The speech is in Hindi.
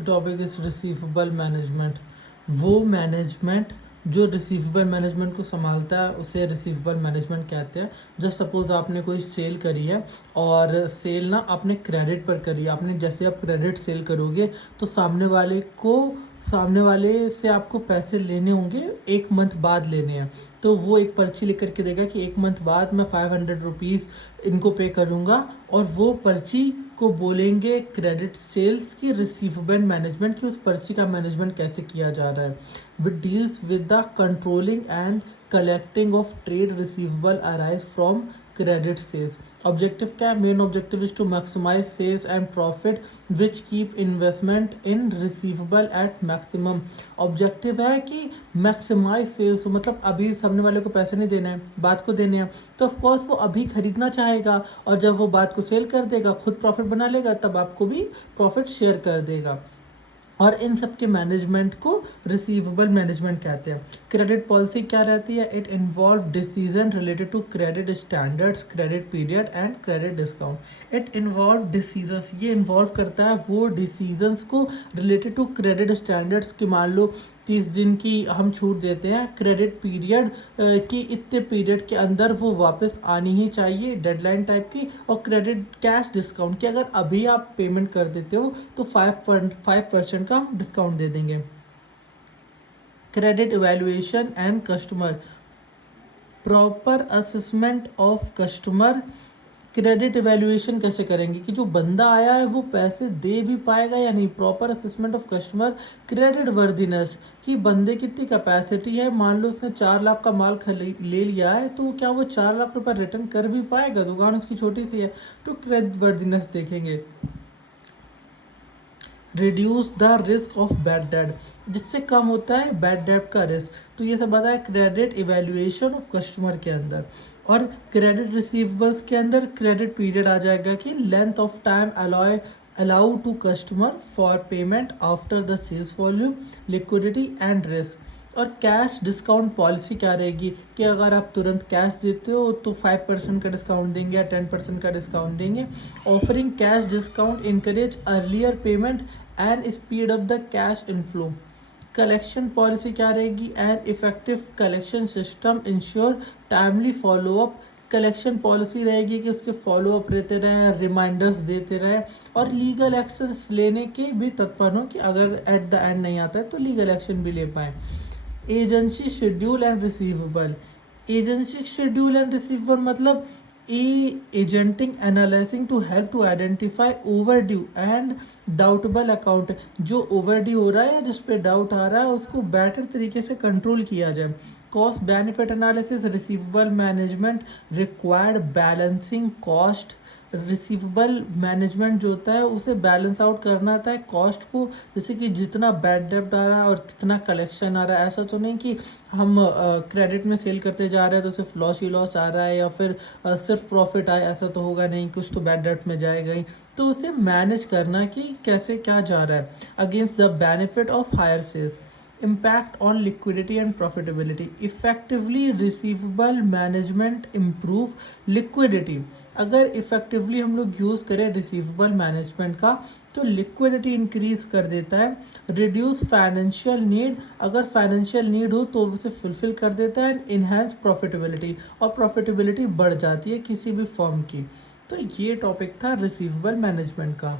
Topic is receivable management. वो मैनेजमेंट जो रिसीवेबल मैनेजमेंट को संभालता है उसे रिसीवेबल मैनेजमेंट कहते हैं। जस्ट सपोज आपने कोई सेल करी है और सेल ना आपने क्रेडिट पर करी है। आपने जैसे आप क्रेडिट सेल करोगे तो सामने वाले से आपको पैसे लेने होंगे, 1 मंथ बाद लेने हैं। तो वो एक पर्ची लिख करके देगा कि 1 मंथ बाद मैं 500 रुपीज़ इनको पे करूँगा, और वो पर्ची को बोलेंगे क्रेडिट सेल्स की रिसीवेबल मैनेजमेंट, की उस पर्ची का मैनेजमेंट कैसे किया जा रहा है। Which deals with the controlling and collecting of trade receivable arise from credit sales. Objective क्या है? Main objective is to maximise sales and profit which keep investment in receivable at maximum. Objective है कि मैक्सिमाइज सेल्स, मतलब अभी सामने वाले को पैसे नहीं देने हैं, बात को देने हैं, तो ऑफकोर्स वो अभी खरीदना चाहेगा, और जब वो बात को सेल कर देगा, खुद प्रॉफिट बना लेगा, तब आपको भी प्रॉफिट शेयर कर देगा। और इन सब के मैनेजमेंट को रिसीवेबल मैनेजमेंट कहते हैं। क्रेडिट पॉलिसी क्या रहती है? It involve decision related to credit standards, credit period and credit discount. It involve decisions, ये इन्वॉल्व करता है वो डिसीजंस को रिलेटेड टू क्रेडिट स्टैंडर्ड्स की। मान लो 30 दिन की हम छूट देते हैं, क्रेडिट पीरियड की इतने पीरियड के अंदर वो वापस आनी ही चाहिए, डेडलाइन टाइप की। और क्रेडिट कैश डिस्काउंट की अगर अभी आप पेमेंट कर देते हो तो 5% का हम डिस्काउंट दे देंगे। Credit evaluation and customer proper assessment of customer. Credit evaluation कैसे करेंगे कि जो बंदा आया है वो पैसे दे भी पाएगा या नहीं। Proper assessment of customer credit worthiness, कि बंदे कितनी कैपेसिटी है। मान लो उसने 4 लाख का माल ले लिया है, तो क्या वो 4 लाख रुपए रिटर्न कर भी पाएगा? दुकान उसकी छोटी सी है, तो क्रेडिट वर्दीनेस देखेंगे। Reduce the risk of bad debt, जिससे कम होता है बैड डेट का रिस्क। तो ये सब आता है क्रेडिट इवैल्यूएशन ऑफ कस्टमर के अंदर। और क्रेडिट रिसीवेबल्स के अंदर क्रेडिट पीरियड आ जाएगा कि length of time allow to customer for payment after the sales volume, liquidity and risk. और कैश डिस्काउंट पॉलिसी क्या रहेगी कि अगर आप तुरंत कैश देते हो तो 5% का डिस्काउंट देंगे या 10% का डिस्काउंट देंगे। Offering cash discount encourage earlier payment and speed up the cash inflow. Collection policy क्या रहेगी? And effective collection system ensure timely follow up. Collection policy रहेगी कि उसके फॉलोअप रहते रहे, रिमाइंडर्स देते रहे, और लीगल एक्शंस लेने के भी तत्पर हो कि अगर एट द एंड नहीं आता है तो लीगल एक्शन भी ले पाए। Agency schedule and receivable. Agency schedule and receivable मतलब ageing analysing to help to identify overdue and doubtful account. जो ओवर ड्यू हो रहा है या जिस पे डाउट आ रहा है उसको बेटर तरीके से कंट्रोल किया जाए। Cost benefit analysis, receivable management required balancing cost. Receivable management जो होता है उसे बैलेंस आउट करना आता है कॉस्ट को, जैसे कि जितना बैड डेब्ट आ रहा है और कितना कलेक्शन आ रहा है। ऐसा तो नहीं कि हम क्रेडिट में सेल करते जा रहे हैं तो सिर्फ लॉस ही लॉस आ रहा है या फिर सिर्फ प्रॉफिट आए, ऐसा तो होगा नहीं, कुछ तो बैड डेब्ट में जाएगा ही। तो उसे मैनेज करना कि कैसे क्या जा रहा है against the benefit of higher sales. Impact on liquidity and profitability. Effectively receivable management improve liquidity. अगर इफेक्टिवली हम लोग यूज़ करें रिसीवेबल मैनेजमेंट का तो लिक्विडिटी इंक्रीज कर देता है। रिड्यूस फाइनेंशियल नीड, अगर फाइनेंशियल नीड हो तो उसे फुलफिल कर देता है। इन्हेंस प्रॉफिटेबिलिटी, और प्रॉफिटेबिलिटी बढ़ जाती है किसी भी फर्म की। तो ये टॉपिक था रिसीवेबल मैनेजमेंट का।